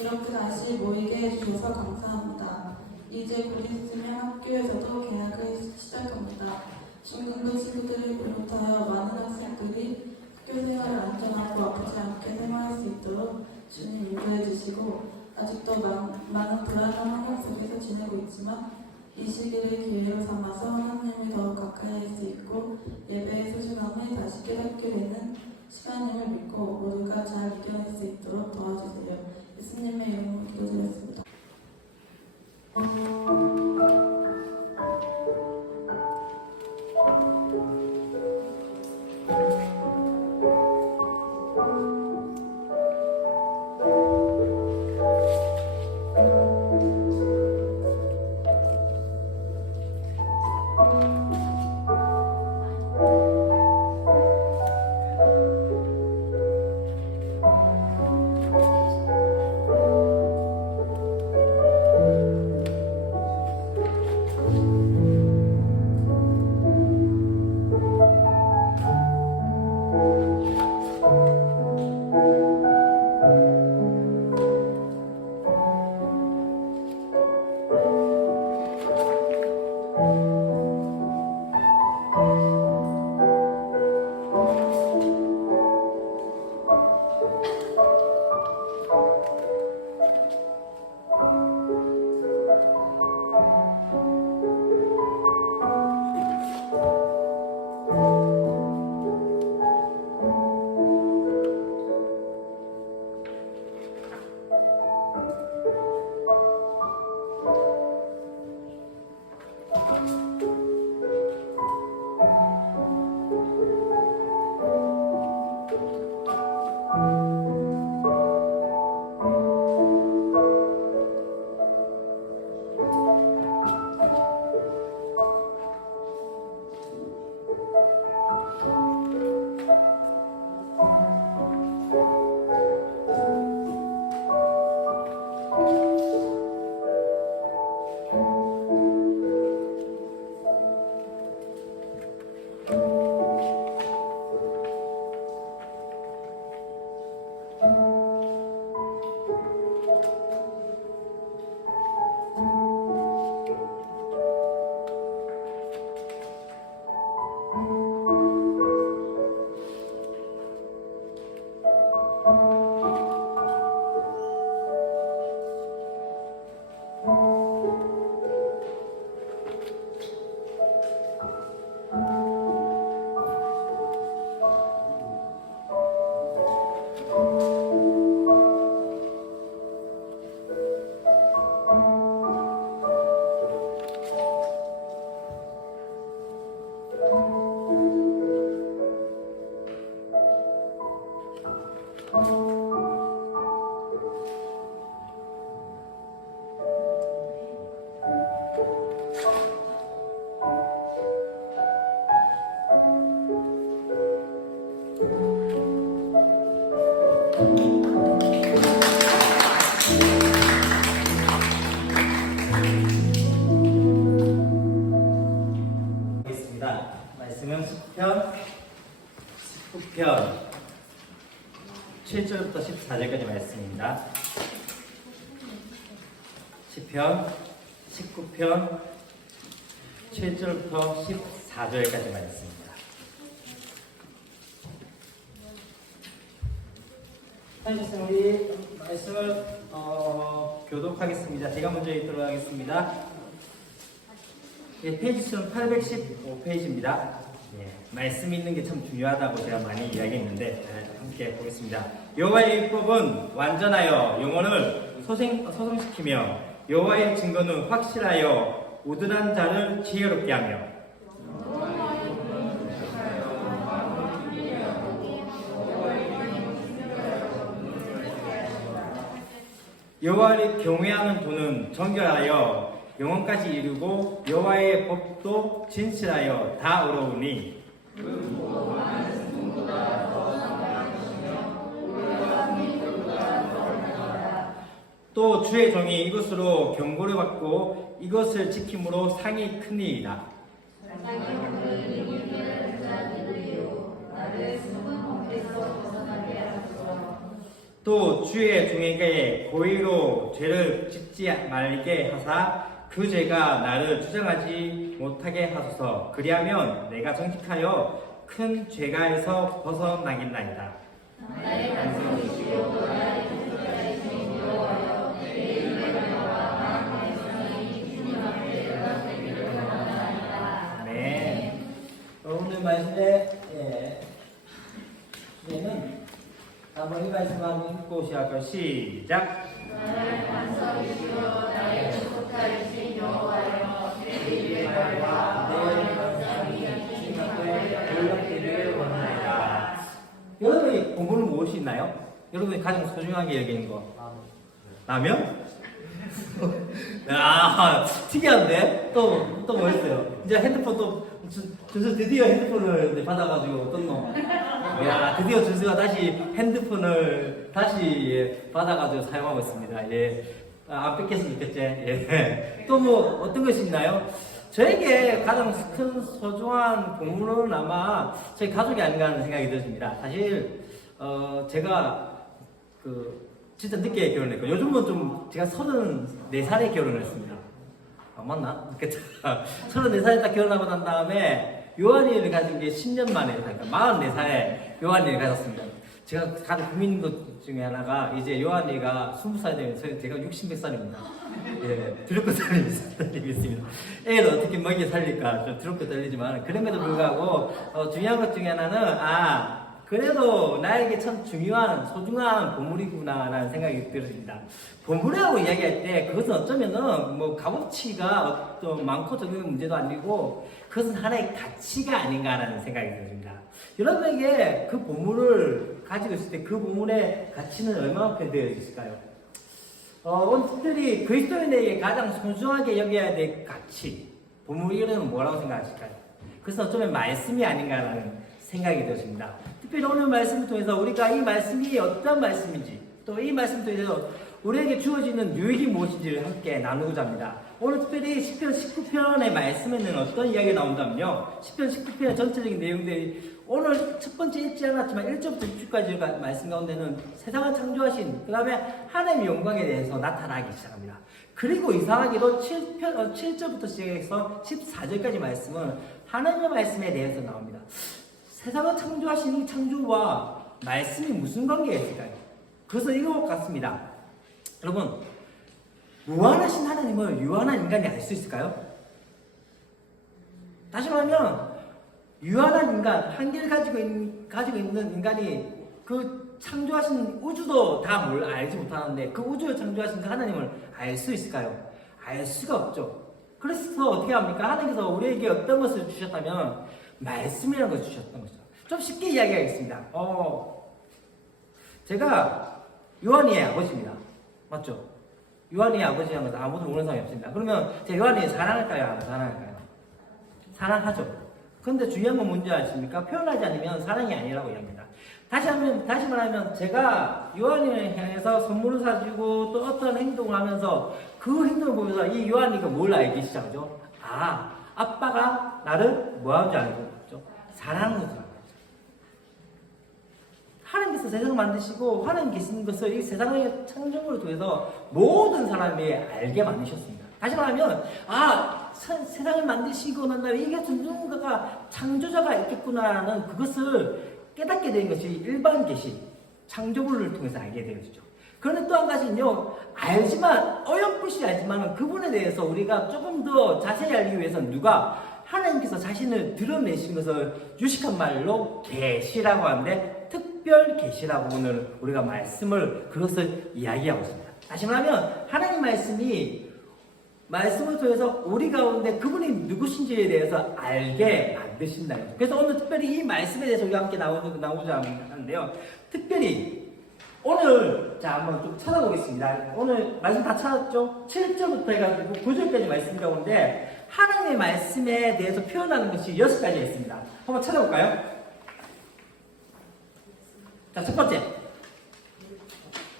이렇게 다시 모이게 해주셔서 감사합니다. 이제 곧 있으면 학교에서도 개학을 시작합니다. 중등부 친구들을 비롯하여 많은 학생들이 학교 생활을 안전하고 아프지 않게 생활할 수 있도록 주님 인도해 주시고, 아직도 많은 불안한 환경 속에서 지내고 있지만 이 시기를 기회로 삼아서 하나님을 더욱 가까이 할 수 있고 예배의 소중함을 다시 깨닫게 되는 시간임을 믿고 모두가 잘 이겨낼 수 있도록 도와주세요. 예수님의 이름으로 기도드렸습니다. 하겠습니다. 말씀은 시편 19편 7절부터 14절까지 말씀입니다. 시편 19편 7절부터 14절까지 말씀입니다. 하나님 우리 말씀을 교독하겠습니다. 제가 먼저 읽도록 하겠습니다. 예, 페이지 수는 815페이지입니다. 예, 말씀 있는 게 참 중요하다고 제가 많이 이야기했는데 함께 보겠습니다. 여호와의 율법은 완전하여 영혼을 소성시키며 여호와의 증거는 확실하여 우둔한 자를 지혜롭게 하며 여호와를 경외하는 도는 정결하여 영혼까지 이루고 여호와의 법도 진실하여 다 의로우니 또 주의 종이 이것으로 경고를 받고 이것을 지킴으로 상이 크니이다. 또 주의 종에게 고의로 죄를 짓지 말게 하사 그 죄가 나를 주장하지 못하게 하소서. 그리하면 내가 정직하여 큰 죄가에서 벗어나겠나이다. 나의 반성이시오 나의 기술자의 주인 여호와여 내 이름의 영광과 나의 백성이 주님 앞에 연락되기를 원하나이다. 네. 오늘 말씀의 주제는 한번 이 말씀 한번 읽고 시작할까요? 시작. 나의 반성이시오 나의 기술자의 여호와여 내 입의 말과 내 반성이 주님 앞에 연락되기를 원하나이다. 여러분이 본문을 무엇이 있나요? 여러분이 가장 소중하게 여기는 거 라면? 아 특이한데? 또 뭐 했어요? 이제 핸드폰 또 준수 드디어 핸드폰을 이제 받아가지고 어떤 놈? 야 드디어 준수가 다시 핸드폰을 다시 받아가지고 사용하고 있습니다. 예. 안 뺏겼으면 좋겠지. 예. 또 뭐 어떤 것이 있나요? 저에게 가장 큰 소중한 보물은 아마 저희 가족이 아닌가 하는 생각이 들습니다. 사실 제가 진짜 늦게 결혼했고 요즘은 좀 제가 34살에 결혼을 했습니다. 아 맞나? 그쵸? 34살에 딱 결혼하고 난 다음에 요한이를 가진 게 10년 만에, 그러니까 44살에 요한이를 가졌습니다. 제가 가장 고민인 것 중에 하나가 이제 요한이가 20살 되면 제가 60몇 살입니다. 예, 두렵고 떨림이 있습니다. 애를 어떻게 먹여 살릴까 좀 두렵고 떨리지만 그럼에도 불구하고 중요한 것 중에 하나는 그래도 나에게 참 중요한 소중한 보물이구나라는 생각이 들었습니다. 보물이라고 이야기할 때 그것은 어쩌면은 뭐 값어치가 많고 적은 문제도 아니고 그것은 하나의 가치가 아닌가라는 생각이 듭니다. 여러분에게 그 보물을 가지고 있을 때 그 보물의 가치는 얼마만큼 되어 있을까요? 오늘 특별히 그리스도인에게 가장 소중하게 여겨야 될 가치, 보물 이름은 뭐라고 생각하실까요? 그것은 어쩌면 말씀이 아닌가라는 생각이 들었습니다. 특별히 오늘 말씀을 통해서 우리가 이 말씀이 어떤 말씀인지 또 이 말씀을 통해서 우리에게 주어지는 유익이 무엇인지를 함께 나누고자 합니다. 오늘 특별히 시편 19편의 말씀에는 어떤 이야기가 나온다면요. 시편 19편의 전체적인 내용들이 오늘 첫 번째 읽지 않았지만 1절부터 6절까지 말씀 가운데는 세상을 창조하신 그 다음에 하나님의 영광에 대해서 나타나기 시작합니다. 그리고 이상하게도 7절부터 시작해서 14절까지 말씀은 하나님의 말씀에 대해서 나옵니다. 세상을 창조하신 이 창조와 말씀이 무슨 관계가 있을까요? 그것은 이것 같습니다. 여러분, 무한하신 하나님을 유한한 인간이 알 수 있을까요? 다시 말하면 유한한 인간, 한계를 가지고 있는 인간이 그 창조하신 우주도 다 뭘 알지 못하는데 그 우주를 창조하신 그 하나님을 알 수 있을까요? 알 수가 없죠. 그래서 어떻게 합니까? 하나님께서 우리에게 어떤 것을 주셨다면 말씀이라는 것을 주셨던 거죠. 좀 쉽게 이야기하겠습니다. 제가 요한이의 아버지입니다. 맞죠? 요한이의 아버지라는 것은 아무도 모르는 사람이 없습니다. 그러면 제가 요한이 사랑할까요? 안 사랑할까요? 사랑하죠. 그런데 중요한 건 뭔지 아십니까? 표현하지 않으면 사랑이 아니라고 이야기합니다. 다시 말하면 제가 요한이를 향해서 선물을 사주고 또 어떤 행동을 하면서 그 행동을 보면서 이 요한이가 뭘 알기 시작하죠? 아, 아빠가 나를 뭐 하는 줄 알고 있죠? 사랑하는 줄 알고 있죠. 하나님께서 세상을 만드시고 하나님 계신 것을 이 세상의 창조물을 통해서 모든 사람이 알게 만드셨습니다. 다시 말하면 세상을 만드시고 난 다음에 이게 누군가가 창조자가 있겠구나라는 그것을 깨닫게 된 것이 일반 계시, 창조물을 통해서 알게 되어지죠. 그런데 또 한 가지는요, 알지만, 어렴풋이 알지만 그분에 대해서 우리가 조금 더 자세히 알기 위해서는 하나님께서 자신을 드러내신 것을 유식한 말로 계시라고 하는데, 특별 계시라고 오늘 우리가 그것을 이야기하고 있습니다. 다시 말하면, 하나님 말씀을 통해서 우리 가운데 그분이 누구신지에 대해서 알게 만드신다. 그래서 오늘 특별히 이 말씀에 대해서 우리가 함께 나오자 하는데요. 특별히 오늘 한번 좀 찾아보겠습니다. 오늘 말씀 다 찾았죠? 7절부터 해가지고 9절까지 말씀이 나오는데 하나님의 말씀에 대해서 표현하는 것이 6가지가 있습니다. 한번 찾아볼까요? 자, 첫 번째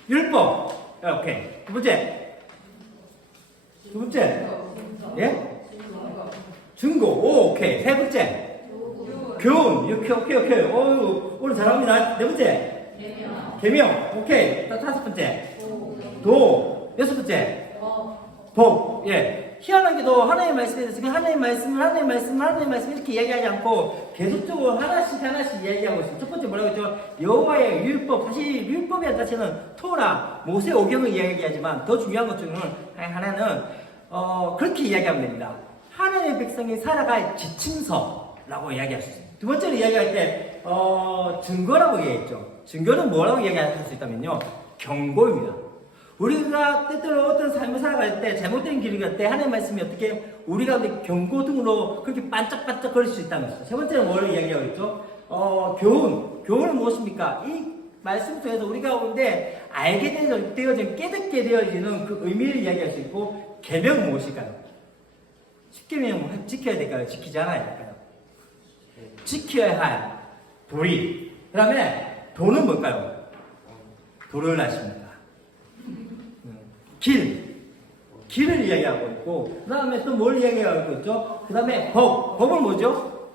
율법. 오케이. 두 번째 예? 증거. 오케이. 세 번째 교훈. 오케이. 오늘 잘합니다. 네 번째 계명. 오케이. 다섯 번째 도. 여섯 번째 복. 예. 희한하게도 하나님의 말씀에 대해서 하나님의 말씀을 이렇게 이야기하지 않고 계속적으로 하나씩 이야기하고 있습니다. 첫 번째 뭐라고 했죠? 여호와의 율법. 사실 율법의 자체는 토라, 모세 오경을 이야기하지만 더 중요한 것 중에 하나는 그렇게 이야기하면 됩니다. 하나님의 백성이 살아갈 지침서라고 이야기할 수 있습니다. 두 번째로 이야기할 때 증거라고 이야기했죠. 증거는 뭐라고 이야기할 수 있다면요, 경고입니다. 우리가 때때로 어떤 삶을 살아갈 때 잘못된 길을 갈 때 하나님의 말씀이 어떻게 우리 가운데 경고등으로 그렇게 반짝반짝 거릴 수 있다는 것이죠. 세 번째는 뭘 이야기하고 있죠? 교훈은 무엇입니까? 이 말씀 통해서 우리 가운데 알게 되어진, 깨닫게 되어지는 그 의미를 이야기할 수 있고, 계명은 무엇일까요? 10계명 지켜야 될까요? 지키지 않아야 될까요? 지켜야 할 도리. 그 다음에 도는 뭘까요? 도를 아십니까? 길을 이야기하고 있고, 그 다음에 또 뭘 이야기하고 있죠? 그 다음에 법은 뭐죠?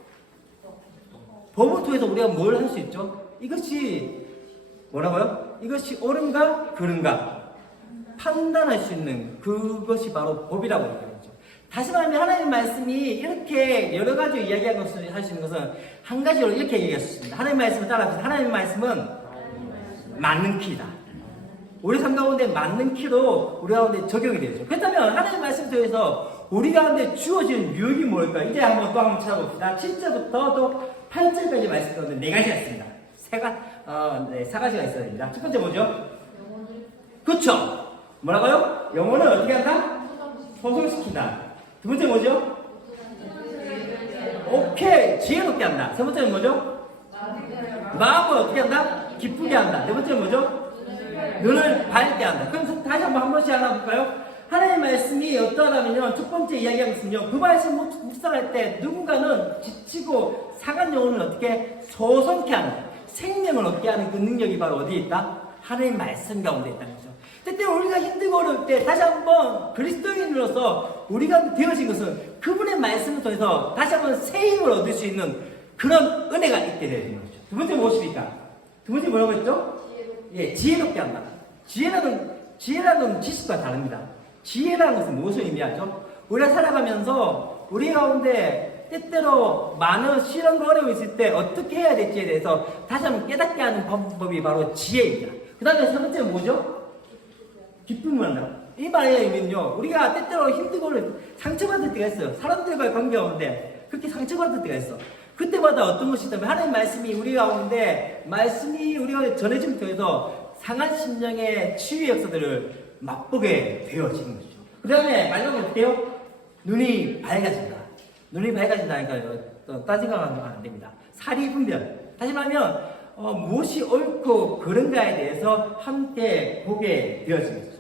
법을 통해서 우리가 뭘 할 수 있죠? 이것이 뭐라고요? 이것이 옳은가 그른가 판단할 수 있는 그것이 바로 법이라고 얘기하죠. 다시 말하면 하나님의 말씀이 이렇게 여러 가지 이야기할 수 있는 것은 한 가지로 이렇게 얘기할 수 있습니다. 하나님의 말씀을 따라합시다. 하나님의 말씀은 맞는 키다. 우리 삶 가운데 맞는 키로 우리 가운데 적용이 되죠. 그렇다면 하나님의 말씀 통해서 우리 가운데 주어진 유익이 뭘까? 이제 한번 찾아봅시다. 7절부터 또 8절까지 말씀 가운데 4가지가 있습니다. 4가지가 있어야 됩니다. 첫 번째 뭐죠? 그쵸? 뭐라고요? 영혼을 어떻게 한다? 소성시킨다. 두 번째 뭐죠? 오케이. 지혜롭게 한다. 세 번째는 뭐죠? 마음을 어떻게 한다? 기쁘게 한다. 네 번째는 뭐죠? 눈을 밝게 한다. 그럼 다시 한 번씩 알아볼까요? 하나님의 말씀이 어떠하다면요, 첫 번째 이야기하고 있으면요, 그 말씀 묵상할 때 누군가는 지치고 상한 영혼을 어떻게 소성케 하는, 생명을 얻게 하는 그 능력이 바로 어디에 있다? 하나님의 말씀 가운데 있다는 거죠. 때때로 우리가 힘들고 어려울 때 다시 한번 그리스도인으로서 우리가 되어진 것은 그분의 말씀을 통해서 다시 한번 새 힘을 얻을 수 있는 그런 은혜가 있게 되는 거죠. 두 번째 무엇입니까? 두 번째 뭐라고 했죠? 예, 지혜롭게 한다. 지혜라는 지식과 다릅니다. 지혜라는 것은 무엇을 의미하죠? 우리가 살아가면서 우리 가운데 때때로 많은 시련과 어려움이 있을 때 어떻게 해야 될지에 대해서 다시 한번 깨닫게 하는 방법이 바로 지혜입니다. 그 다음에 세 번째는 뭐죠? 기쁨을 한다. 이 말의 의미는요, 우리가 때때로 힘들고 상처받을 때가 있어요. 사람들과의 관계 가운데 그렇게 상처받을 때가 있어. 그때마다 어떤 것이 있다면 하나님 말씀이 우리 가운데 말씀이 우리가 전해짐을 통해서 상한 심령의 치유의 역사들을 맛보게 되어지는 것이죠. 그 다음에 마지막으로 어떻게 해요? 눈이 밝아진다. 눈이 밝아진다니까요. 딴 생각하면 안 됩니다. 사리 분별. 다시 말하면 무엇이 옳고 그른가에 대해서 함께 보게 되어지는 것이죠.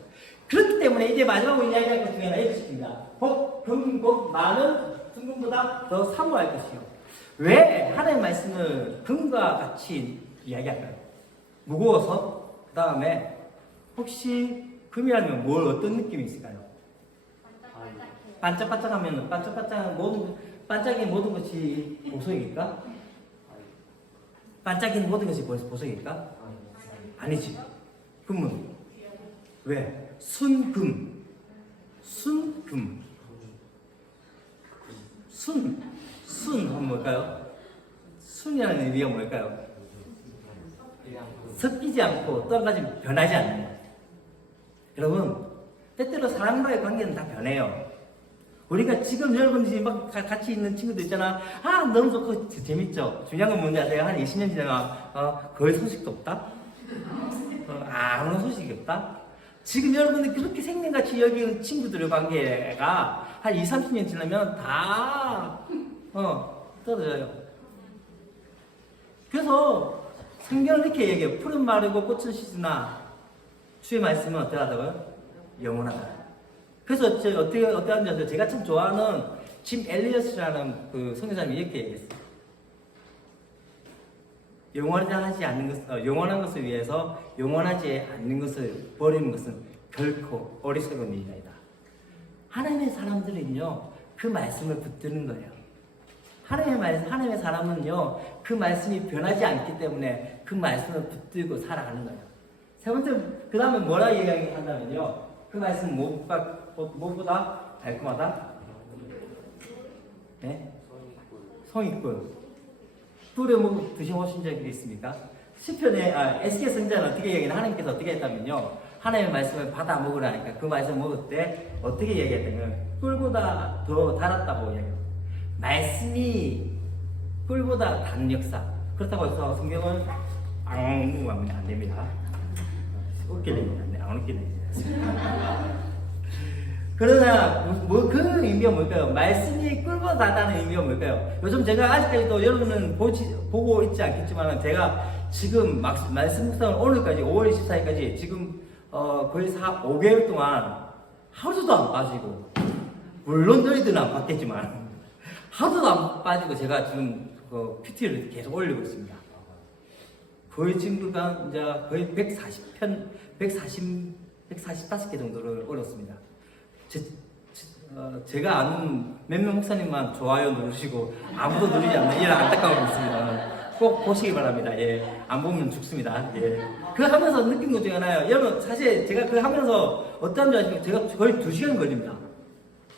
그렇기 때문에 이제 마지막으로 이야기할 것 중에 하나 있습니다. 복, 금, 복, 많은 순금보다 더 사모할 것이요. 왜 하나님의 말씀을 금과 같이 이야기할까요? 무거워서? 그 다음에 혹시 금이라면 뭘 어떤 느낌이 있을까요? 반짝반짝하면 반짝반짝한 반짝인 모든 것이 보석일까? 반짝인 모든 것이 보석일까? 아니지. 금은 왜? 순금. 순은 뭘까요? 순이라는 의미가 뭘까요? 섞이지 않고 또 한 가지 변하지 않는 것. 여러분, 때때로 사람과의 관계는 다 변해요. 우리가 지금 여러분들이 막 같이 있는 친구들 있잖아. 아, 너무 좋고 재밌죠? 중요한 건 뭔지 아세요? 한 20년 지나가 거의 소식도 없다? 아무런 소식이 없다? 지금 여러분들 그렇게 생명같이 여기는 친구들의 관계가 한 20, 30년 지나면 다 떨어져요. 그래서 성경은 이렇게 얘기해요. 푸른 마르고 꽃은 시드나 주의 말씀은 어떠하다고요? 영원하다. 그래서 어떻게 하는지 아세요? 제가 참 좋아하는 짐 엘리어스라는 그 선교사님이 이렇게 얘기했어요. 영원한 것을 위해서 영원하지 않는 것을 버리는 것은 결코 어리석은 일이다. 하나님의 사람들은요, 그 말씀을 붙드는 거예요. 하나님의 사람은요, 그 말씀이 변하지 않기 때문에 그 말씀을 붙들고 살아가는 거예요. 세 번째, 그 다음에 뭐라 이야기한다면요, 그 말씀은 무엇보다 달콤하다? 네? 성의꿀. 꿀에 드셔보신 적이 있습니까? 시편에, 에스겔 선지자는 어떻게 얘기하냐, 하나님께서 어떻게 했다면요, 하나님의 말씀을 받아 먹으라니까 그 말씀을 먹을 때 어떻게 얘기했다면, 꿀보다 더 달았다고 얘기해요. 말씀이 꿀보다 단 역사. 그렇다고 해서 성경은 앙하면 안 됩니다. 웃게 됩니다. 안 웃게 됩니다. 그러나 그 의미가 뭘까요? 말씀이 꿀보다 달다는 의미가 뭘까요? 요즘 제가 아직까지도 여러분은 보고 있지 않겠지만 제가 지금 말씀 묵상을 오늘까지 5월 24일까지 지금 거의 5개월 동안 하루도 안 빠지고, 물론 너희들은 안 받겠지만 하루도 안 빠지고 제가 지금 큐티를 계속 올리고 있습니다. 거의 친구가 이제 거의 145개 정도를 올렸습니다. 제가 아는 몇몇 목사님만 좋아요 누르시고 아무도 누르지 않는 이런 안타까움이 있습니다. 꼭 보시기 바랍니다. 예, 안 보면 죽습니다. 예. 그거 하면서 느낀 것 중에 하나요. 여러분, 사실 제가 그거 하면서 어떤 줄 아시면 제가 거의 2시간 걸립니다.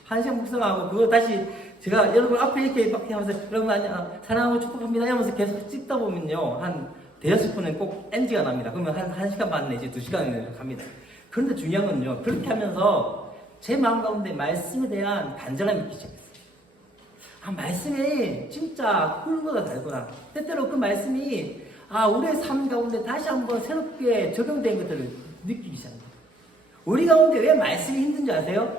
1시간 묵상하고 그거 다시 제가 여러분 앞에 이렇게 하면서 여러분 사랑하고 축복합니다 하면서 계속 찍다 보면요, 한 대여섯 분은 꼭 NG가 납니다. 그러면 한 1시간 반 내지 2시간 갑니다. 그런데 중요한 건요, 그렇게 하면서 제 마음 가운데 말씀에 대한 간절함이 있기 시작했어요. 말씀이 진짜 꿀보다 달구나. 때때로 그 말씀이 우리의 삶 가운데 다시 한번 새롭게 적용된 것들을 느끼기 시작합니다. 우리 가운데 왜 말씀이 힘든지 아세요?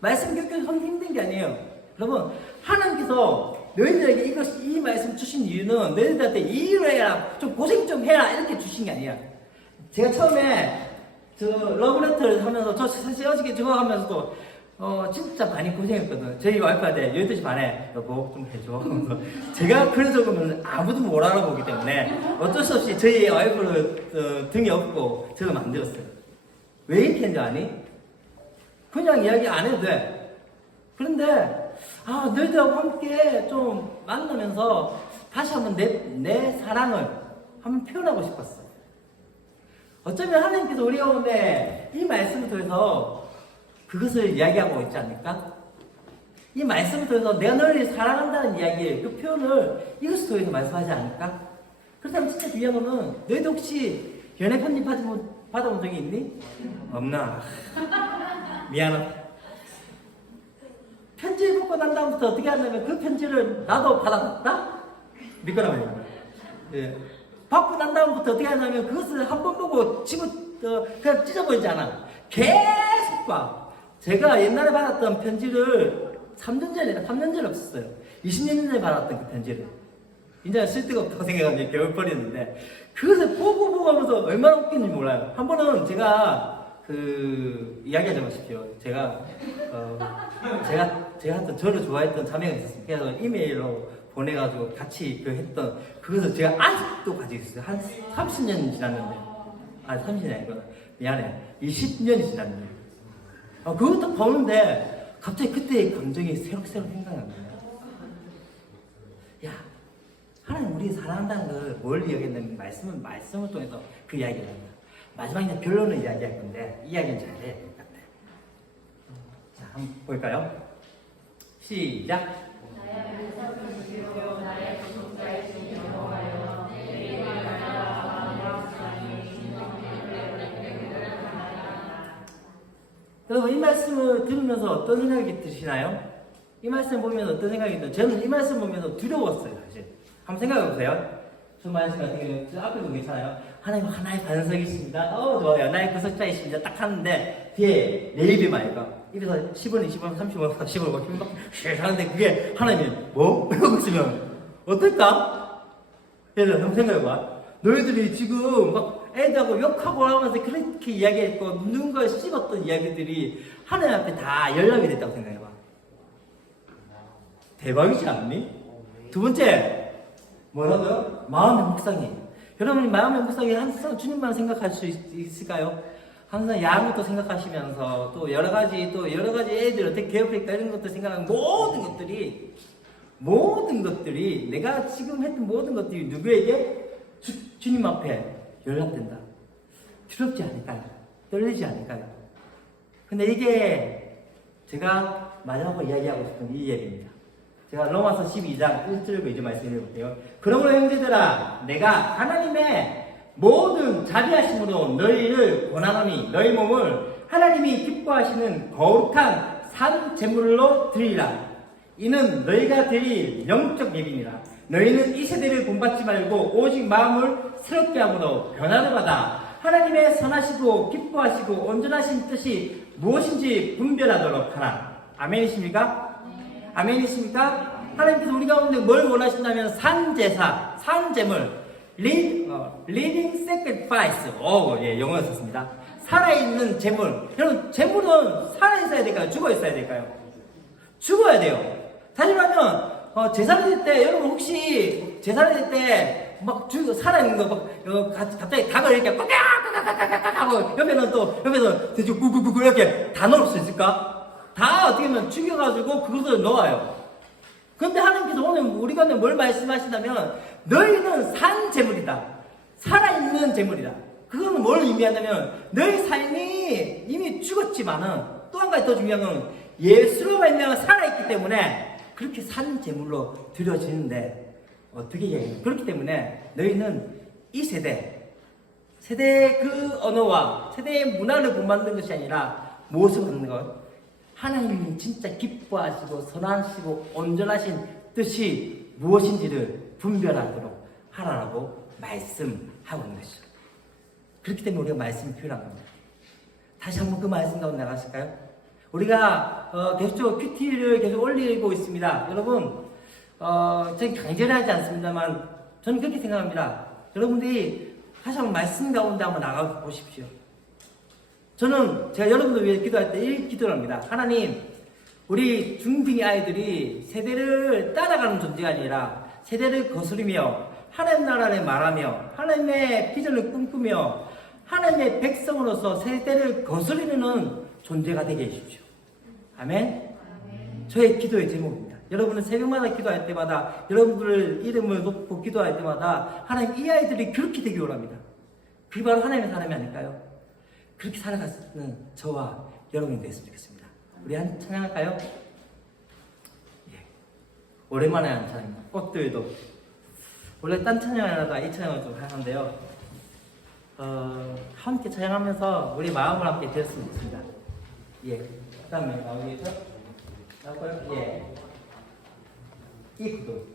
말씀 겪기 힘든 게 아니에요. 여러분, 하나님께서 너희들에게 이 말씀 주신 이유는 너희들한테 이 일을 해라, 좀 고생 좀 해라, 이렇게 주신 게 아니야. 제가 처음에 러브레터를 하면서 저 사실 어저께 저거 하면서도 진짜 많이 고생했거든. 저희 와이프한테 12시 반에 여보 좀 해줘. 제가 그래 적으면 아무도 못 알아보기 때문에 어쩔 수 없이 저희 와이프를 등에 업고 저거 만들었어요. 왜 이렇게 했는지 아니? 그냥 이야기 안 해도 돼. 그런데 너희들하고 함께 좀 만나면서 다시 한번 내 사랑을 한번 표현하고 싶었어요. 어쩌면 하나님께서 우리 가운데 이 말씀을 통해서 그것을 이야기하고 있지 않을까? 이 말씀을 통해서 내가 너를 사랑한다는 이야기, 그 표현을 이것을 통해서 말씀하지 않을까? 그렇다면 진짜 중요한 거는 너희도 혹시 연애 편지 받아본 적이 있니? 없나? 미안하다. 편지를 받고 난 다음부터 어떻게 하냐면 그 편지를 나도 받아봤다? 믿거나 말이야. 예. 받고 난 다음부터 어떻게 하냐면 그것을 한 번 보고 그냥 찢어버리지 않아. 계속 봐. 제가 옛날에 받았던 편지를 3년 전에 없었어요. 20년 전에 받았던 그 편지를. 이제 쓸데가 없다고 생각하면 겨울 버리는데 그것을 보고 하면서 얼마나 웃긴지 몰라요. 한 번은 제가 이야기하지 마십시오. 제가 하여튼 저를 좋아했던 자매가 있었습니다. 그래서 이메일로 보내가지고 같이 했던 그것을 제가 아직도 가지고 있어요. 한 30년이 지났는데. 30년이 아니구나. 미안해. 20년이 지났는데. 그것도 보는데 갑자기 그때의 감정이 새록새록 생각나는 거예요. 야, 하나님 우리 사랑한다는 걸 뭘 이야기했냐면 말씀을 통해서 그 이야기를 합니다. 마지막에 이제 결론을 이야기할 건데 이야기는 잘 해야 될 것 같아요. 자, 한번 볼까요? 시작. 여러분 이 말씀을 들으면서 어떤 생각이 드시나요? 이 말씀 보면 어떤 생각이 드나요? 저는 이 말씀 보면서 두려웠어요. 사실 한번 생각해 보세요. 저 말씀 같은 경우는 저 앞에도 괜찮아요. 하나님 하나의 반석이십니다. 좋아요. 나의 구속자이십니다. 딱 하는데 뒤에 내 입이 말까? 입에서 10원, 20원, 30원, 40원 막 힘막 하는데 그게 하나님이 뭐? 이러고 있으면 어떨까? 얘들아 한번 생각해봐. 너희들이 지금 막 애들하고 욕하고 하면서 그렇게 이야기했고 누군가 씹었던 이야기들이 하나님 앞에 다 연락이 됐다고 생각해봐. 대박이지 않니? 두 번째 뭐라고요? 마음의 묵상이에요. 여러분이 마음의 묵상이 항상 주님만 생각할 수 있을까요? 항상 야구도 생각하시면서 또 여러 가지 애들 어떻게 괴롭힐까 이런 것들 생각하는 모든 것들이 내가 지금 했던 모든 것들이 누구에게? 주님 앞에 연락된다. 두렵지 않을까요? 떨리지 않을까요? 근데 이게 제가 마지막으로 이야기하고 싶은 이 이야기입니다. 제가 로마서 12장 1절과 2절 말씀을 해볼게요. 그러므로 형제들아 내가 하나님의 모든 자비하심으로 너희를 권하노니 너희 몸을 하나님이 기뻐하시는 거룩한 산 제물로 드리라. 이는 너희가 드릴 영적 예비니라. 너희는 이 세대를 본받지 말고 오직 마음을 새롭게 함으로 변화를 받아 하나님의 선하시고 기뻐하시고 온전하신 뜻이 무엇인지 분별하도록 하라. 아멘이십니까? 아멘이십니까? 하나님께서 우리 가운데 뭘 원하신다면 산제사, 산제물, living sacrifice. 영어를 썼습니다. 살아있는 제물. 여러분, 제물은 살아있어야 될까요? 죽어 있어야 될까요? 죽어야 돼요. 다시 말하면, 제사를 드릴 때, 여러분 혹시 제사를 드릴 때, 살아있는 거, 갑자기 닭을 이렇게 꽉꽉꽉꽉꽉 하고, 옆에서 돼지 구구구구 이렇게 다 넣을 수 있을까? 다 어떻게 보면 죽여가지고 그것을 넣어요. 그런데 하나님께서 오늘 우리 가운데 뭘 말씀하신다면 너희는 산 제물이다. 살아있는 제물이다. 그거는 뭘 의미하냐면 너희 삶이 이미 죽었지만은 또 한 가지 더 중요한 건 예수로 말미암아 살아있기 때문에 그렇게 산 제물로 드려지는데 어떻게 얘기해요? 그렇기 때문에 너희는 이 세대의 그 언어와 세대의 문화를 본받는 것이 아니라 무엇을 받는 것? 하나님이 진짜 기뻐하시고 선하시고 온전하신 뜻이 무엇인지를 분별하도록 하라고 말씀하고 있는 것이죠. 그렇기 때문에 우리가 말씀을 표현한 겁니다. 다시 한번 그 말씀 가운데 나가실까요? 우리가 계속적으로 큐티를 계속 올리고 있습니다. 여러분 저는 강제를 하지 않습니다만 저는 그렇게 생각합니다. 여러분들이 다시 한번 말씀 가운데 한번 나가 보십시오. 저는 제가 여러분들 위해 기도할 때 이 기도를 합니다. 하나님, 우리 중딩 아이들이 세대를 따라가는 존재가 아니라 세대를 거스르며 하나님 나라를 말하며 하나님의 비전을 꿈꾸며 하나님의 백성으로서 세대를 거스르는 존재가 되게 해주십시오. 아멘? 저의 기도의 제목입니다. 여러분은 새벽마다 기도할 때마다 여러분들 이름을 놓고 기도할 때마다 하나님 이 아이들이 그렇게 되기 원합니다. 그게 바로 하나님의 사람이 아닐까요? 그렇게 살아가는 저와 여러분이 되었으면 좋겠습니다. 우리 한 찬양할까요? 예. 오랜만에 하는 찬양입니다. 꽃들도. 원래 딴 찬양을 하다가 이 찬양을 좀 하는데요. 함께 찬양하면서 우리 마음을 함께 드렸으면 좋겠습니다. 예. 그 다음에 나오겠죠? 나올까요? 예. 이 구도.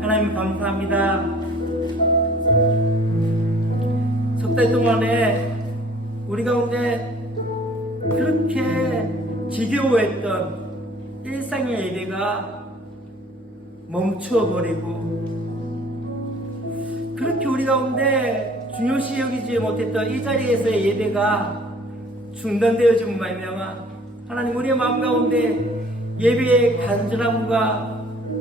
하나님 감사합니다. 석 달 동안에 우리 가운데 그렇게 지겨워했던 일상의 예배가 멈춰버리고 그렇게 우리 가운데 중요시 여기지 못했던 이 자리에서의 예배가 중단되어진 말미암아 하나님 우리의 마음 가운데 예배의 간절함과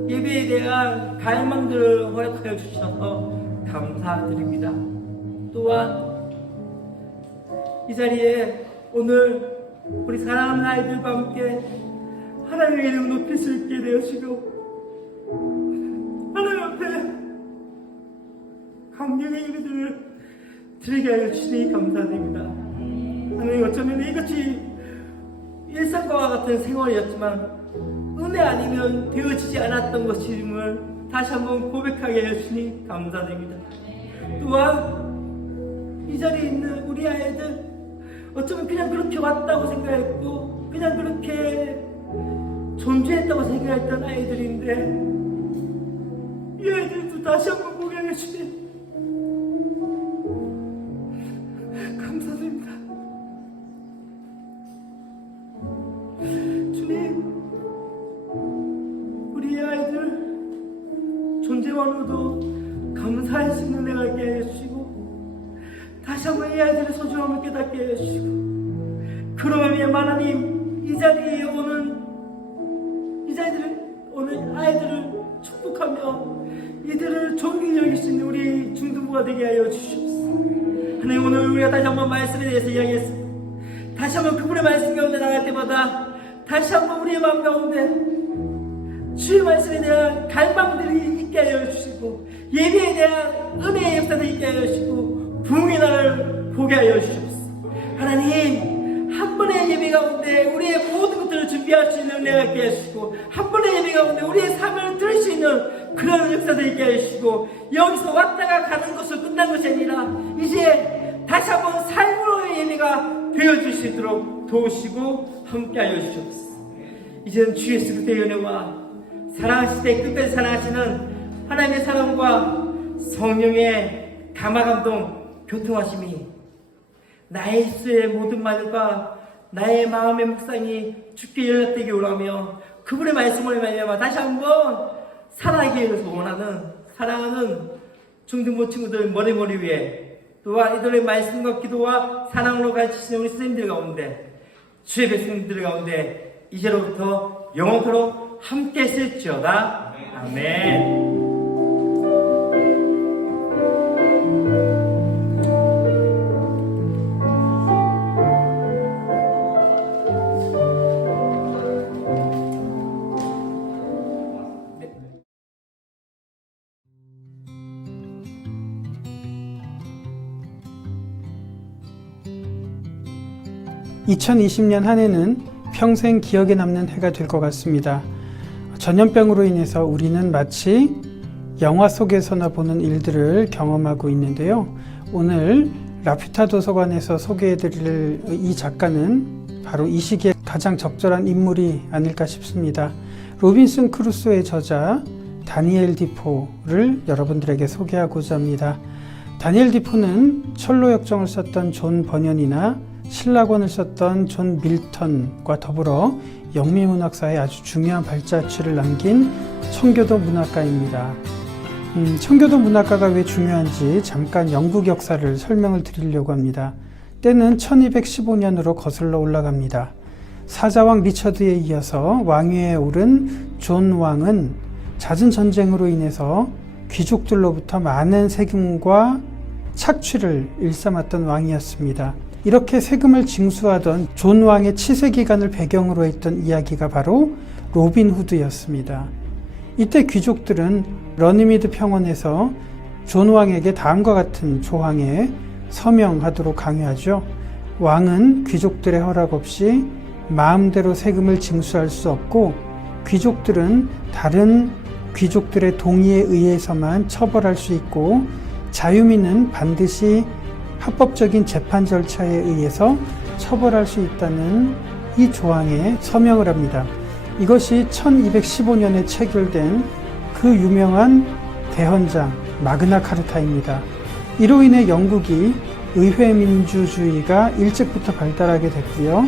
예배에 대한 갈망들을 허락하여 주셔서 감사드립니다. 또한 이 자리에 오늘 우리 사랑하는 아이들과 함께 하나님의 이름 높일 수 있게 되어주고 하나님 앞에 감격의 예배들을 드리게 하여 주시니 감사드립니다. 하나님, 어쩌면 이것이 일상과 같은 생활이었지만 은혜 아니면 되어지지 않았던 것임을 다시 한번 고백하게 해주시니 감사드립니다. 또한 이 자리에 있는 우리 아이들, 어쩌면 그냥 그렇게 왔다고 생각했고 그냥 그렇게 존재했다고 생각했던 아이들인데, 이 아이들도 다시 한번 보게 해주시니 감사드립니다. 주님, 우리 아이들 존재만으로도 감사할 수 있는 내가 있게 해주시고, 다시 한번 이 아이들의 소중함을 깨닫게 해주시고, 그러면 하나님, 이 자리에 오는 아이들을 축복하며 이들을 존귀히 여길 수 있는 우리 중등부가 되게 하여 주시옵소서. 하나님, 오늘 우리가 다시 한번 말씀에 대해서 이야기했습니다. 다시 한번 그분의 말씀 가운데 나갈 때마다 다시 한번 우리의 마음 가운데 주의 말씀에 대한 갈망들이 있게 하여 주시고, 예배에 대한 은혜의 역사도 있게 하여 주시고, 부흥의 날을 보게 하여 주시옵소서. 하나님, 한 번의 예배 가운데 우리의 모든 것들을 준비할 수 있는 은혜가 있게 해주시고, 한 번의 예배 가운데 우리의 삶을 들을 수 있는 그런 역사도 있게 해주시고, 여기서 왔다가 가는 것을 끝난 것이 아니라 이제 다시 한번 삶으로의 예배가 되어줄 수 있도록 도우시고 함께 하여 주시옵소서. 이제는 주 예수 그리스도의 은혜와 사랑하시되 끝까지 사랑하시는 하나님의 사랑과 성령의 감화감동 교통하심이 나의 입술의 모든 말과 나의 마음의 묵상이 주께 연락되게 오라며, 그분의 말씀을 말미암아 다시 한번 살아가기를 원하는 사랑하는 중등부 친구들 머리 위에, 또한 이들의 말씀과 기도와 사랑으로 가르치시는 우리 선생님들 가운데, 주의 백성들 가운데 이제로부터 영원토록 함께 했을지어다. 아멘. 2020년 한 해는 평생 기억에 남는 해가 될 것 같습니다. 전염병으로 인해서 우리는 마치 영화 속에서나 보는 일들을 경험하고 있는데요. 오늘 라퓨타 도서관에서 소개해드릴 이 작가는 바로 이 시기에 가장 적절한 인물이 아닐까 싶습니다. 로빈슨 크루소의 저자 다니엘 디포를 여러분들에게 소개하고자 합니다. 다니엘 디포는 철로 역정을 썼던 존 버년이나 신라권을 썼던 존 밀턴과 더불어 영미문학사에 아주 중요한 발자취를 남긴 청교도 문학가입니다. 청교도 문학가가 왜 중요한지 잠깐 영국 역사를 설명을 드리려고 합니다. 때는 1215년으로 거슬러 올라갑니다. 사자왕 리처드에 이어서 왕위에 오른 존 왕은 잦은 전쟁으로 인해서 귀족들로부터 많은 세금과 착취를 일삼았던 왕이었습니다. 이렇게 세금을 징수하던 존 왕의 치세 기간을 배경으로 했던 이야기가 바로 로빈 후드였습니다. 이때 귀족들은 러니미드 평원에서 존 왕에게 다음과 같은 조항에 서명하도록 강요하죠. 왕은 귀족들의 허락 없이 마음대로 세금을 징수할 수 없고, 귀족들은 다른 귀족들의 동의에 의해서만 처벌할 수 있고, 자유민은 반드시 합법적인 재판 절차에 의해서 처벌할 수 있다는 이 조항에 서명을 합니다. 이것이 1215년에 체결된 그 유명한 대헌장 마그나 카르타입니다. 이로 인해 영국이 의회 민주주의가 일찍부터 발달하게 됐고요.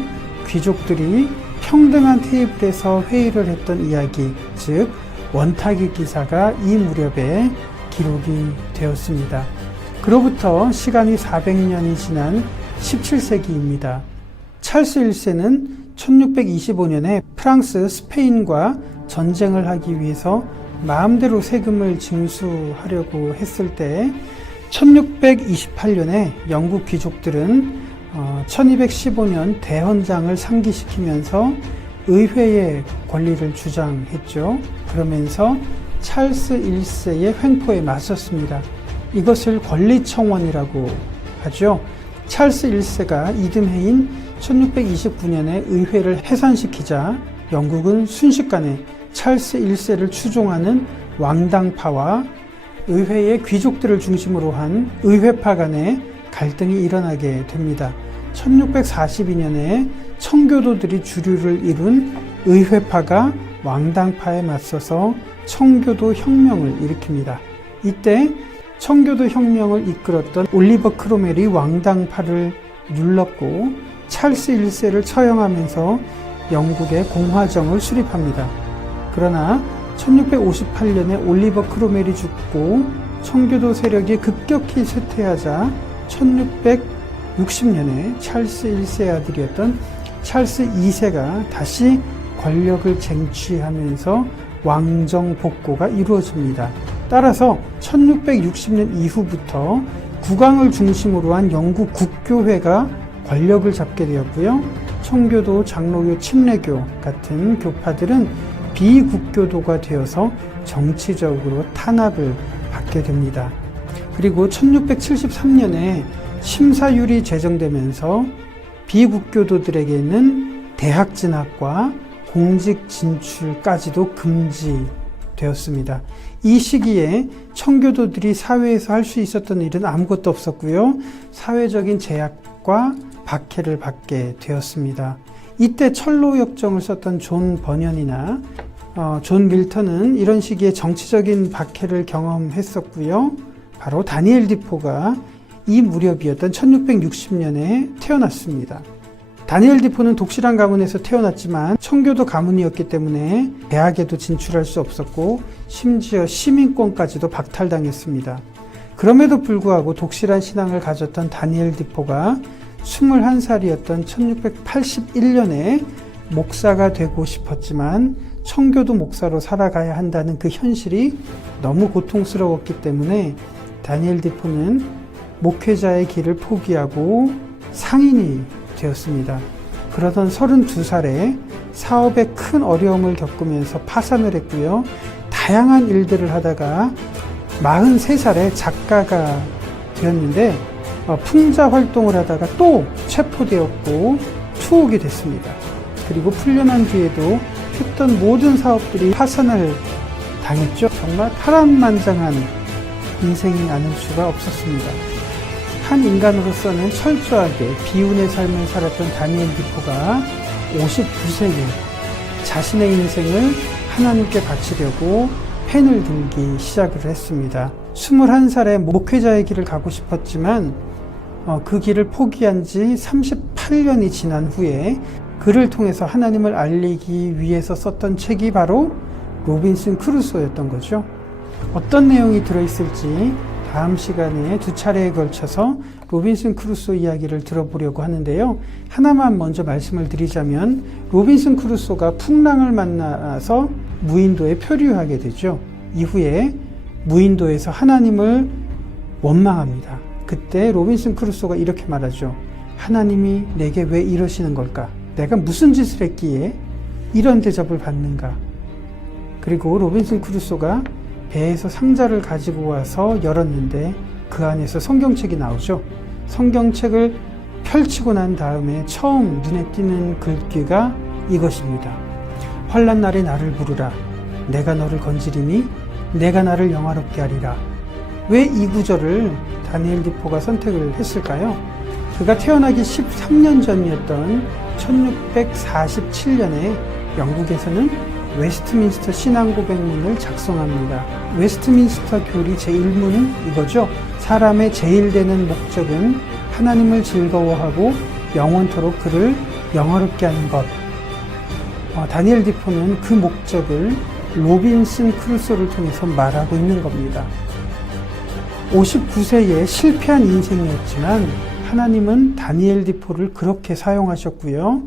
귀족들이 평등한 테이블에서 회의를 했던 이야기, 즉 원탁의 기사가 이 무렵에 기록이 되었습니다. 그로부터 시간이 400년이 지난 17세기입니다. 찰스 1세는 1625년에 프랑스, 스페인과 전쟁을 하기 위해서 마음대로 세금을 징수하려고 했을 때 1628년에 영국 귀족들은 1215년 대헌장을 상기시키면서 의회의 권리를 주장했죠. 그러면서 찰스 1세의 횡포에 맞섰습니다. 이것을 권리청원이라고 하죠. 찰스 1세가 이듬해인 1629년에 의회를 해산시키자 영국은 순식간에 찰스 1세를 추종하는 왕당파와 의회의 귀족들을 중심으로 한 의회파 간의 갈등이 일어나게 됩니다. 1642년에 청교도들이 주류를 이룬 의회파가 왕당파에 맞서서 청교도 혁명을 일으킵니다. 이때 청교도 혁명을 이끌었던 올리버 크로멜이 왕당파를 눌렀고 찰스 1세를 처형하면서 영국의 공화정을 수립합니다. 그러나 1658년에 올리버 크로멜이 죽고 청교도 세력이 급격히 쇠퇴하자 1660년에 찰스 1세의 아들이었던 찰스 2세가 다시 권력을 쟁취하면서 왕정 복고가 이루어집니다. 따라서 1660년 이후부터 국왕을 중심으로 한 영국 국교회가 권력을 잡게 되었고요. 청교도, 장로교, 침례교 같은 교파들은 비국교도가 되어서 정치적으로 탄압을 받게 됩니다. 그리고 1673년에 심사율이 제정되면서 비국교도들에게는 대학 진학과 공직 진출까지도 금지되었습니다. 이 시기에 청교도들이 사회에서 할 수 있었던 일은 아무것도 없었고요. 사회적인 제약과 박해를 받게 되었습니다. 이때 철로 역정을 썼던 존 버년이나 존 밀턴은 이런 시기에 정치적인 박해를 경험했었고요. 바로 다니엘 디포가 이 무렵이었던 1660년에 태어났습니다. 다니엘 디포는 독실한 가문에서 태어났지만 청교도 가문이었기 때문에 대학에도 진출할 수 없었고 심지어 시민권까지도 박탈당했습니다. 그럼에도 불구하고 독실한 신앙을 가졌던 다니엘 디포가 21살이었던 1681년에 목사가 되고 싶었지만 청교도 목사로 살아가야 한다는 그 현실이 너무 고통스러웠기 때문에 다니엘 디포는 목회자의 길을 포기하고 상인이 되었습니다. 그러던 32살에 사업에 큰 어려움을 겪으면서 파산을 했고요. 다양한 일들을 하다가 43살에 작가가 되었는데 풍자 활동을 하다가 또 체포되었고 투옥이 됐습니다. 그리고 풀려난 뒤에도 했던 모든 사업들이 파산을 당했죠. 정말 파란만장한 인생이 아닐 수가 없었습니다. 한 인간으로서는 철저하게 비운의 삶을 살았던 다니엘 디포가 59세에 자신의 인생을 하나님께 바치려고 펜을 들기 시작을 했습니다. 21살에 목회자의 길을 가고 싶었지만 그 길을 포기한 지 38년이 지난 후에 그를 통해서 하나님을 알리기 위해서 썼던 책이 바로 로빈슨 크루소였던 거죠. 어떤 내용이 들어있을지 다음 시간에 2차례에 걸쳐서 로빈슨 크루소 이야기를 들어보려고 하는데요. 하나만 먼저 말씀을 드리자면 로빈슨 크루소가 풍랑을 만나서 무인도에 표류하게 되죠. 이후에 무인도에서 하나님을 원망합니다. 그때 로빈슨 크루소가 이렇게 말하죠. 하나님이 내게 왜 이러시는 걸까? 내가 무슨 짓을 했기에 이런 대접을 받는가? 그리고 로빈슨 크루소가 배에서 상자를 가지고 와서 열었는데 그 안에서 성경책이 나오죠. 성경책을 펼치고 난 다음에 처음 눈에 띄는 글귀가 이것입니다. 환난 날에 나를 부르라. 내가 너를 건지리니 내가 나를 영화롭게 하리라. 왜 이 구절을 다니엘 디포가 선택을 했을까요? 그가 태어나기 13년 전이었던 1647년에 영국에서는 웨스트민스터 신앙고백문을 작성합니다. 웨스트민스터 교리 제1문은 이거죠. 사람의 제일 되는 목적은 하나님을 즐거워하고 영원토록 그를 영화롭게 하는 것. 다니엘 디포는 그 목적을 로빈슨 크루소를 통해서 말하고 있는 겁니다. 59세에 실패한 인생이었지만 하나님은 다니엘 디포를 그렇게 사용하셨고요.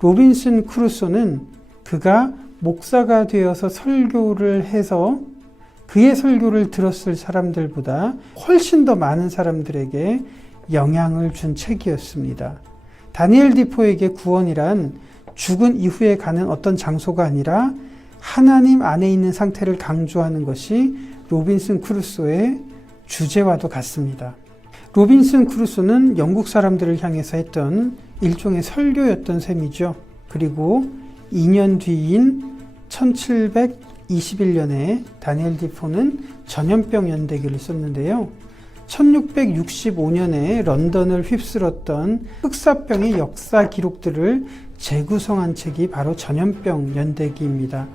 로빈슨 크루소는 그가 목사가 되어서 설교를 해서 그의 설교를 들었을 사람들보다 훨씬 더 많은 사람들에게 영향을 준 책이었습니다. 다니엘 디포에게 구원이란 죽은 이후에 가는 어떤 장소가 아니라 하나님 안에 있는 상태를 강조하는 것이 로빈슨 크루소의 주제와도 같습니다. 로빈슨 크루소는 영국 사람들을 향해서 했던 일종의 설교였던 셈이죠. 그리고 2년 뒤인 1721년에 다니엘 디포는 전염병 연대기를 썼는데요. 1665년에 런던을 휩쓸었던 흑사병의 역사 기록들을 재구성한 책이 바로 전염병 연대기입니다.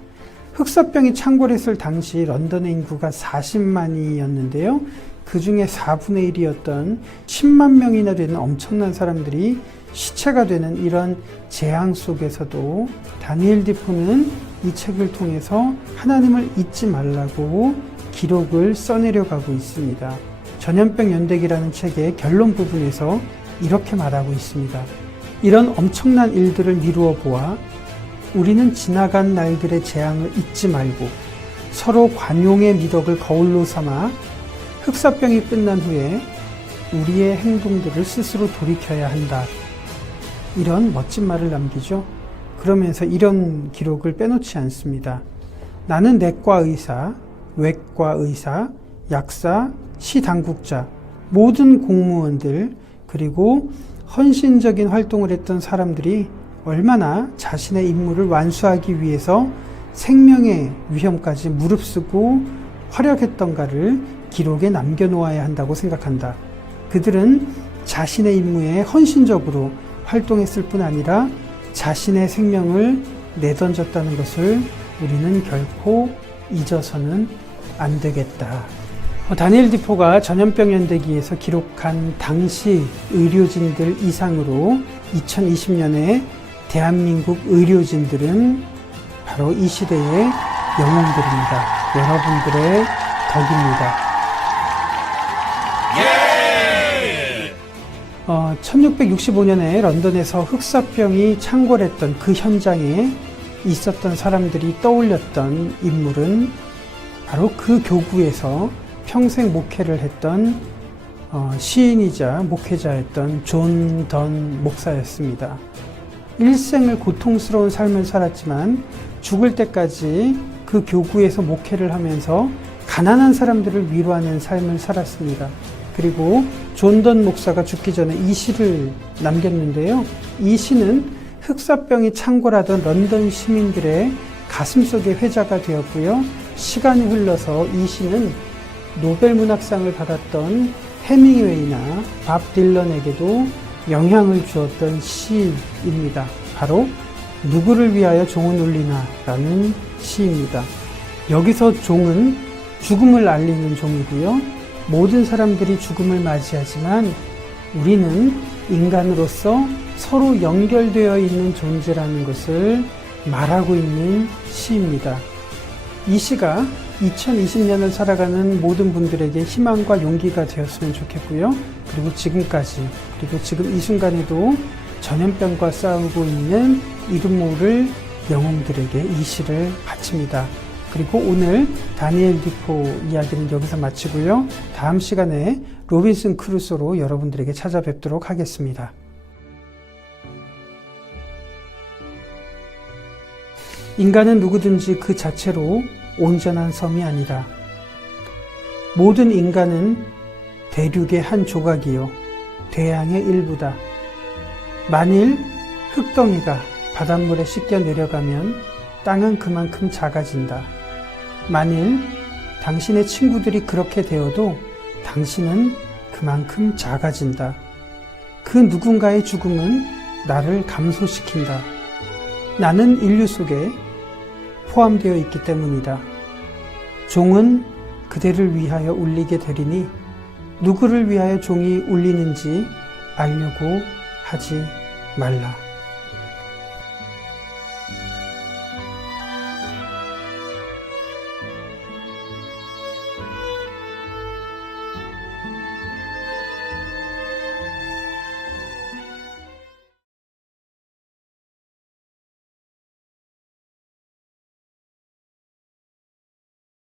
흑사병이 창궐했을 당시 런던의 인구가 40만이었는데요. 그 중에 4분의 1이었던 10만 명이나 되는 엄청난 사람들이 시체가 되는 이런 재앙 속에서도 다니엘 디포는 이 책을 통해서 하나님을 잊지 말라고 기록을 써내려가고 있습니다. 전염병 연대기라는 책의 결론 부분에서 이렇게 말하고 있습니다. 이런 엄청난 일들을 미루어 보아 우리는 지나간 날들의 재앙을 잊지 말고 서로 관용의 미덕을 거울로 삼아 흑사병이 끝난 후에 우리의 행동들을 스스로 돌이켜야 한다. 이런 멋진 말을 남기죠. 그러면서 이런 기록을 빼놓지 않습니다. 나는 내과 의사, 외과 의사, 약사, 시당국자, 모든 공무원들, 그리고 헌신적인 활동을 했던 사람들이 얼마나 자신의 임무를 완수하기 위해서 생명의 위험까지 무릅쓰고 활약했던가를 기록에 남겨놓아야 한다고 생각한다. 그들은 자신의 임무에 헌신적으로 활동했을 뿐 아니라 자신의 생명을 내던졌다는 것을 우리는 결코 잊어서는 안 되겠다. 다니엘 디포가 전염병 연대기에서 기록한 당시 의료진들 이상으로 2020년에 대한민국 의료진들은 바로 이 시대의 영웅들입니다. 여러분들의 덕입니다. 1665년에 런던에서 흑사병이 창궐했던 그 현장에 있었던 사람들이 떠올렸던 인물은 바로 그 교구에서 평생 목회를 했던 시인이자 목회자였던 존 던 목사였습니다. 일생을 고통스러운 삶을 살았지만 죽을 때까지 그 교구에서 목회를 하면서 가난한 사람들을 위로하는 삶을 살았습니다. 그리고 존 던 목사가 죽기 전에 이 시를 남겼는데요. 이 시는 흑사병이 창궐하던 런던 시민들의 가슴속의 회자가 되었고요. 시간이 흘러서 이 시는 노벨문학상을 받았던 해밍웨이나 밥 딜런에게도 영향을 주었던 시입니다. 바로 누구를 위하여 종은 울리나 라는 시입니다. 여기서 종은 죽음을 알리는 종이고요. 모든 사람들이 죽음을 맞이하지만 우리는 인간으로서 서로 연결되어 있는 존재라는 것을 말하고 있는 시입니다. 이 시가 2020년을 살아가는 모든 분들에게 희망과 용기가 되었으면 좋겠고요. 그리고 지금까지, 그리고 지금 이 순간에도 전염병과 싸우고 있는 이름 모를 영웅들에게 이 시를 바칩니다. 그리고 오늘 다니엘 디포 이야기는 여기서 마치고요. 다음 시간에 로빈슨 크루소로 여러분들에게 찾아뵙도록 하겠습니다. 인간은 누구든지 그 자체로 온전한 섬이 아니다. 모든 인간은 대륙의 한 조각이요 대양의 일부다. 만일 흙덩이가 바닷물에 씻겨 내려가면 땅은 그만큼 작아진다. 만일 당신의 친구들이 그렇게 되어도 당신은 그만큼 작아진다. 그 누군가의 죽음은 나를 감소시킨다. 나는 인류 속에 포함되어 있기 때문이다. 종은 그대를 위하여 울리게 되리니 누구를 위하여 종이 울리는지 알려고 하지 말라.